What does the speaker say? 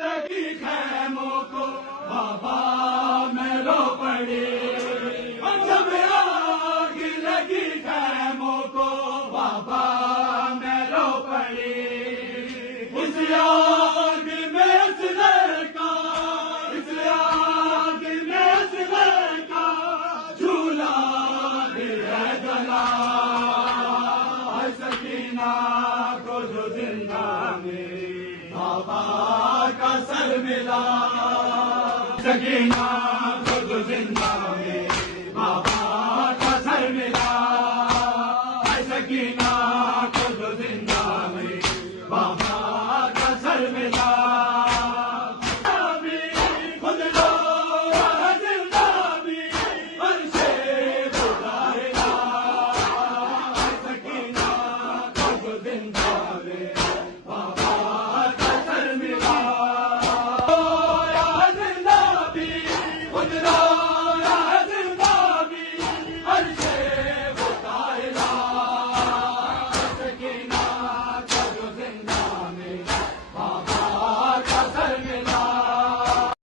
خیموں کو بابا میں رو پڑی، جب آگ لگی خیموں کو بابا میں رو پڑی، اس آگ میں اصغر کا، اس آگ میں اصغر کا جھولا بھی ہے جلا، سکینہ کو جو زندہ میں بابا کا سر ملا، سکینہ کو جو زندہ میں بابا کا سر ملا، سکینہ کو جو زندہ میں بابا کا سر ملا، خود لو زندہ بھی عرش خدا لا، سکینہ کو جو زندہ میں بابا کا سر ملا، خدا